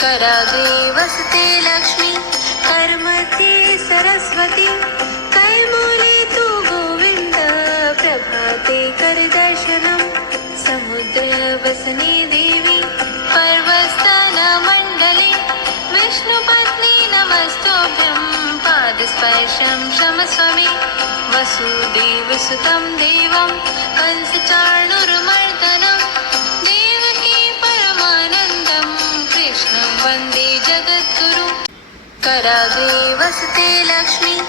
कराग्रे वसते लक्ष्मी, करमध्ये सरस्वती, कैमूले तु गोविन्द, प्रभाते करदर्शनम्। समुद्रवसने देवी, पर्वस्थानमण्डले, विष्णुपत्नी नमस्तोभ्यं, पादस्पर्शं क्षमस्व मे। वसुदेवसुतं देवं, कंसचाणूरमर्दनं, देवकी परमानन्दं, कृष्णं वन्दे जगद्गुरुं। कराग्रे वसते लक्ष्मी,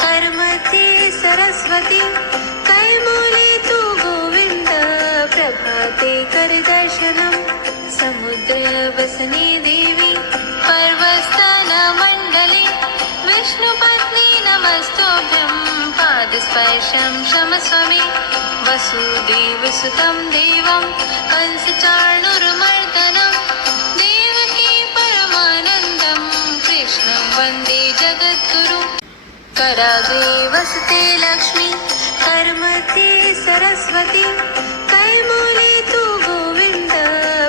करमध्ये सरस्वती, कैमूले तु गोविन्द, प्रभाते करदर्शनम्। समुद्रवसने देवी, पर्वस्थानमण्डले, विष्णुपत्नी नमस्तोभ्यं, पादस्पर्शं क्षमस्व मे। वसुदेवसुतं देवं, कंसचाणूरमर्दनं, देवकी परमानन्दं, कृष्णं वन्दे जगद्गुरुं। कराग्रे वसते लक्ष्मी, करमध्ये सरस्वती, कैमूले तु गोविन्द,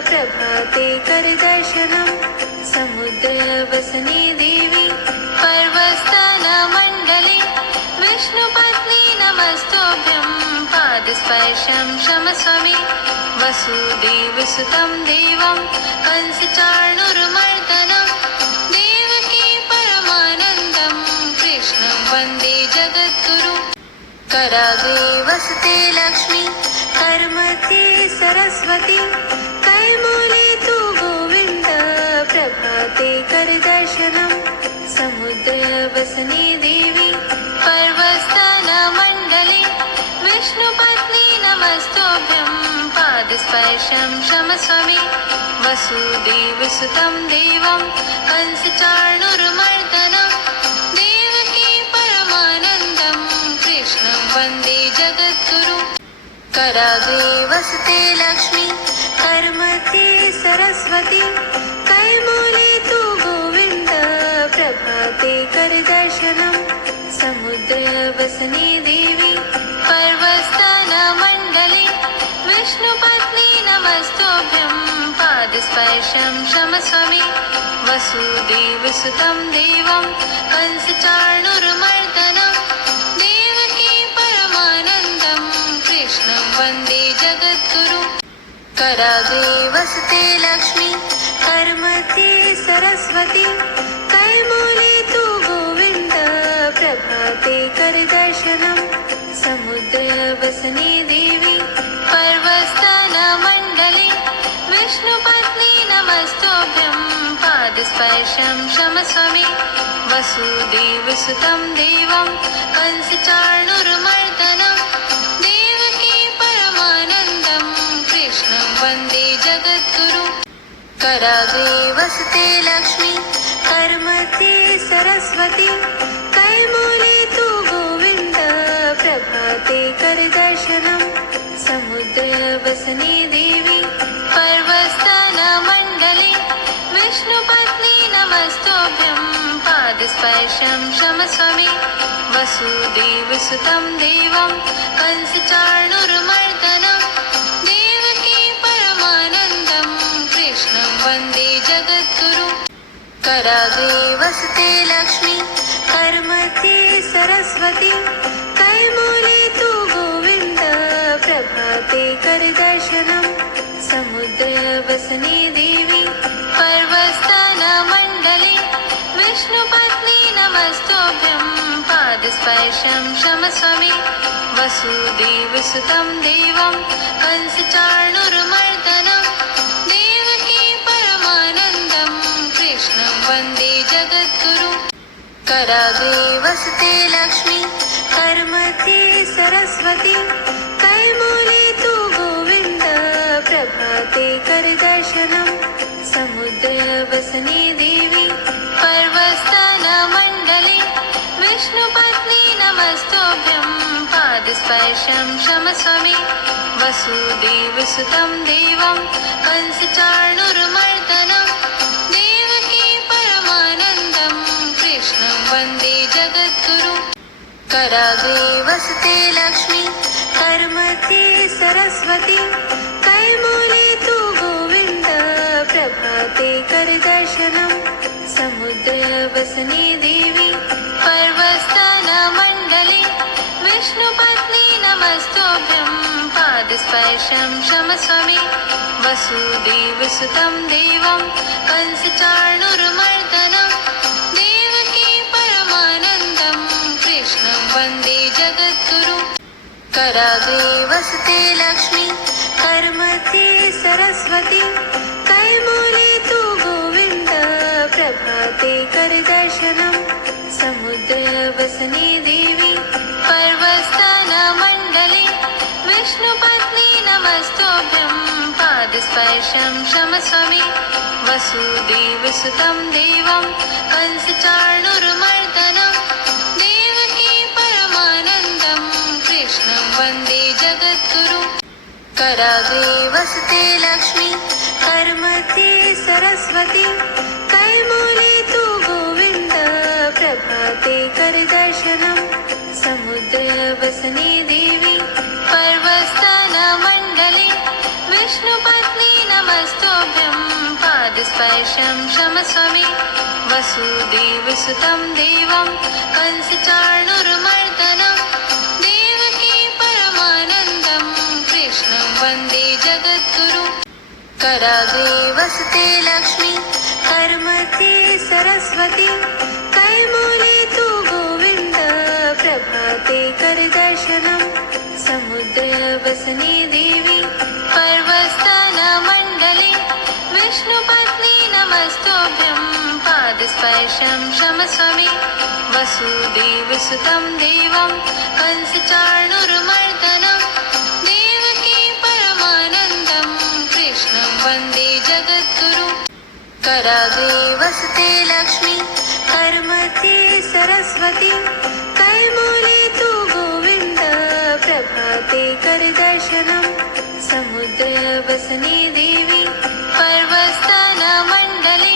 प्रभाते करदर्शनम्। समुद्रवसने देवी, पर्वस्थानमण्डले, विष्णुपत्नी नमस्तोभ्यं, पादस्पर्शं क्षमस्व मे। वसुदेवसुतं देवं, कंसचाणूरमर्दनं, देवकी परमानन्दं, कृष्णं वन्दे जगद्गुरुं। कराग्रे वसते लक्ष्मी, करमध्ये सरस्वती, कैमूले तु गोविन्द, प्रभाते करदर्शनम्। समुद्रवसने देवी, पर्वस्थानमण्डले, विष्णुपत्नी नमस्तोभ्यं, पादस्पर्शं क्षमस्व मे। वसुदेवसुतं देवं, कंसचाणूरमर्दनं, देवकी परमानन्दं, कृष्णं वन्दे जगद्गुरुं। कराग्रे वसते लक्ष्मी, करमध्ये सरस्वती, कैमूले तु गोविन्द, प्रभाते करदर्शनम्। समुद्रवसने देवी, पर्वस्थानमण्डले, विष्णुपत्नी नमस्तोभ्यं, पादस्पर्शं क्षमस्व मे। वसुदेवसुतं देवं, कंसचाणूरमर्दनं, देवकी परमानन्दं, कृष्णं वन्दे जगद्गुरुं। कराग्रे वसते लक्ष्मी, करमध्ये सरस्वती, कैमूले तु गोविन्द, प्रभाते करदर्शनम्। समुद्रवसने देवी, पर्वस्थानमण्डले, विष्णुपत्नी नमस्तोभ्यं, पादस्पर्शं क्षमस्व मे। वसुदेवसुतं देवं, कंसचाणूरमर्दनं, देवकी परमानन्दं, कृष्णं वन्दे जगद्गुरुं। कराग्रे वसते लक्ष्मी, करमध्ये सरस्वती, कैमूले तु गोविन्द, प्रभाते करदर्शनम्। समुद्रवसने देवी, पर्वस्थानमण्डले, विष्णुपत्नी नमस्तोभ्यं, पादस्पर्शं क्षमस्व मे। वसुदेवसुतं देवं, कंसचाणूरमर्दनं, देवकी परमानन्दं, कृष्णं वन्दे जगद्गुरुं। कराग्रे वसते लक्ष्मी, करमध्ये सरस्वती, कैमूले तु गोविन्द, प्रभाते करदर्शनम्। समुद्रवसने देवी, पर्वस्थानमण्डले, विष्णुपत्नी नमस्तोभ्यं, पादस्पर्शं क्षमस्व मे। वसुदेवसुतं देवं, कंसचाणूरमर्दनं, देवकी परमानन्दं, कृष्णं वन्दे जगद्गुरुं। कराग्रे वसते लक्ष्मी, करमध्ये सरस्वती, कैमूले तु गोविन्द, प्रभाते करदर्शनम्। समुद्रवसने देवी, पर्वस्थानमण्डले, विष्णुपत्नी नमस्तोभ्यं, पादस्पर्शं क्षमस्व मे। वसुदेवसुतं देवं, कंसचाणूरमर्दनं, देवकी परमानन्दं, कृष्णं वन्दे जगद्गुरुं। कराग्रे वसते लक्ष्मी, करमध्ये सरस्वती, कैमूले तु गोविन्द, प्रभाते करदर्शनम्। समुद्रवसने देवी पर्वस्थानमण्डले विष्णुपत्नी नमस्तोभ्यं पादस्पर्शं क्षमस्व मे वसुदेवसुतं देवं कंसचाणूरमर्दनं देवकी परमानन्दं कृष्णं वन्दे जगद्गुरुं कराग्रे वसते लक्ष्मी कर्मध्ये सरस्वती कैमूले तु गोविन्द प्रभाते करदर्शनं समुद्रवसने देवी पर्वस्थानमण्डले विष्णुपत्नी नमस्तोभ्यं पादस्पर्शं क्षमस्व मे वसुदेवसुतं देवं कंसचाणूरमर्दनं देवकी परमानन्दं कृष्णं वन्दे जगद्गुरुं कराग्रे वसते लक्ष्मी कर्मध्ये सरस्वती कैमूले तु गोविन्द प्रभाते करदर्शनं समुद्रवसने देवी पर्वस्थानमण्डले विष्णुपत्नी नमस्तोभ्यं पादस्पर्शं क्षमस्व मे वसुदेवसुतं देवं कंसचाणूरमर्दनं देवकी परमानन्दं कृष्णं वन्दे जगद्गुरुं कराग्रे वसते लक्ष्मी कर्मध्ये सरस्वती कैमूले तु गोविन्द प्रभाते करदर्शनं समुद्रवसने देवी पर्वस्थानमण्डले विष्णुपत्नी नमस्तोभ्यं पादस्पर्शं क्षमस्व मे वसुदेवसुतं देवं कंसचाणूरमर्दनं देवकी परमानन्दं कृष्णं वन्दे जगद्गुरुं कराग्रे वसते लक्ष्मी कर्मध्ये सरस्वती कैमूले तु गोविन्द प्रभाते करदर्शनं समुद्रवसने देवी पर्वस्थानमण्डले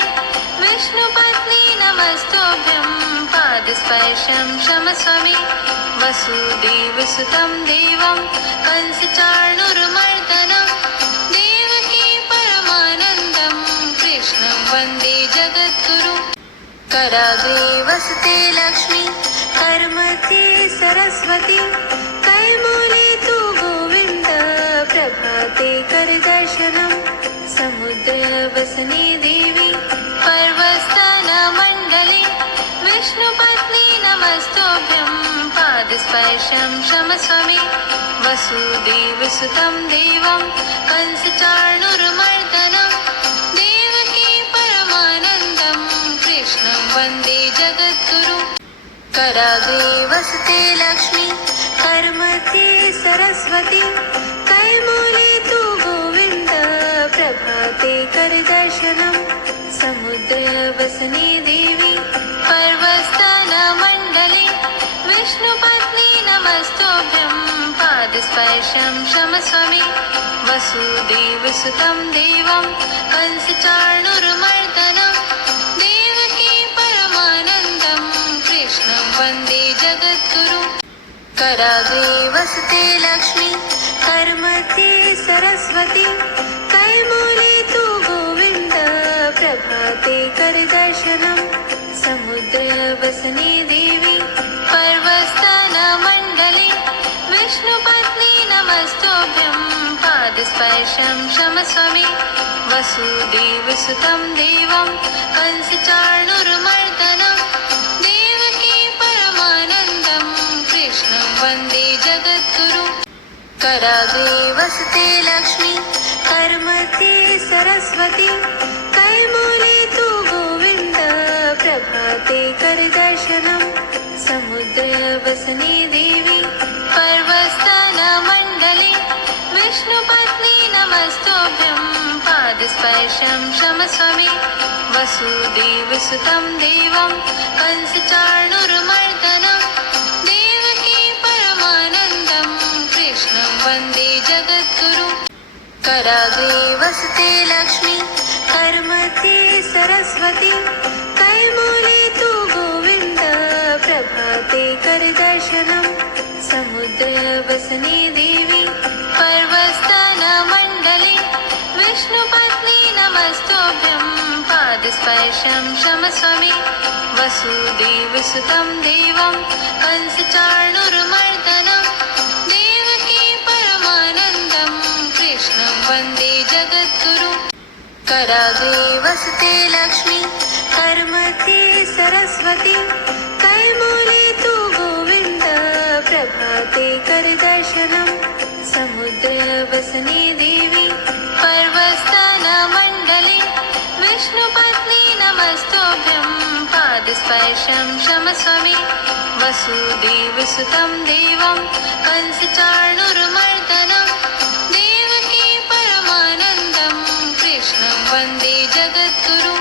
विष्णुपत्नी नमस्तोभ्यं पादस्पर्शं क्षमस्व मे वसुदेवसुतं देवं कंसचाणूरमर्दनं देवकी परमानन्दं कृष्णं वन्दे जगद्गुरुं कराग्रे वसते लक्ष्मी कर्मध्ये सरस्वती कैमूले तु गोविन्द प्रभाते करदर्शनं समुद्रवसने देवी पर्वस्थानमण्डले विष्णुपत्नी नमस्तोभ्यं पादस्पर्शं क्षमस्व मे वसुदेवसुतं देवं कंसचाणूरमर्दनं देवकी परमानन्दं कृष्णं वन्दे जगद्गुरुं कराग्रे वसते लक्ष्मी कर्मध्ये सरस्वती कैमूले तु गोविन्द प्रभाते करदर्शनं समुद्रवसने देवी पर्वस्थानमण्डले विष्णुपत्नी नमस्तोभ्यं पादस्पर्शं क्षमस्व मे वसुदेवसुतं देवं कंसचाणूरमर्दनं देवकी परमानन्दं कृष्णं वन्दे जगद्गुरुं कराग्रे वसते लक्ष्मी कर्मध्ये सरस्वती कैमूले तु गोविन्द प्रभाते करदर्शनं समुद्रवसने देवी पर्वस्थानमण्डले विष्णुपत्नी नमस्तोभ्यं पादस्पर्शं क्षमस्व मे वसुदेवसुतं देवं कंसचाणूरमर्दनं देवकी परमानन्दं कृष्णं वन्दे जगद्गुरुं कराग्रे वसते लक्ष्मी कर्मध्ये सरस्वती कैमूले तु गोविन्द प्रभाते करदर्शनं समुद्रवसने देवी पर्वस्थानमण्डले विष्णुपत्नी नमस्तोभ्यं पादस्पर्शं क्षमस्व मे वसुदेवसुतं देवं कंसचाणूरमर्दनं देवकी परमानन्दं कृष्णं वन्दे जगद्गुरुं कराग्रे वसते लक्ष्मी कर्मध्ये सरस्वती कैमूले तु गोविन्द प्रभाते करदर्शनं समुद्रवसने देवी पर्वस्थानमण्डले विष्णुपत्नी नमस्तोभ्यं पादस्पर्शं क्षमस्व मे वसुदेवसुतं देवं कंसचाणूरमर्दनं देवकी परमानन्दं कृष्णं वन्दे जगद्गुरुं कराग्रे वसते लक्ष्मी कर्मध्ये सरस्वती कैमूले तु गोविन्द प्रभाते करदर्शनम् समुद्रवसने देवी पर्वस्थानमण्डले विष्णुपत्नी नमस्तोभ्यं पादस्पर्शं क्षमस्व मे वसुदेवसुतं देवं कंसचाणूरमर्दनं देवकी परमानन्दं कृष्णं वन्दे जगद्गुरुं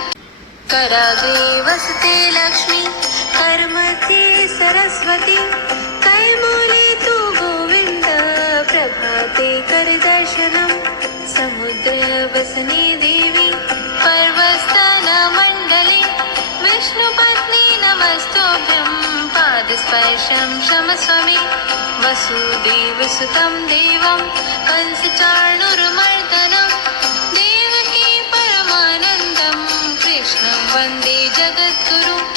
कराग्रे वसते लक्ष्मी कर्मध्ये सरस्वती कैमूले तु गोविन्द प्रभाते करदर्शनम् समुद्रवसने देवी पर्वस्थानमण्डले विष्णुपत्नी नमस्तोभ्यं पादस्पर्शं क्षमस्व मे वसुदेवसुतं देवं कंसचाणूरमर्दनं देवकी परमानन्दं कृष्णं वन्दे जगद्गुरुं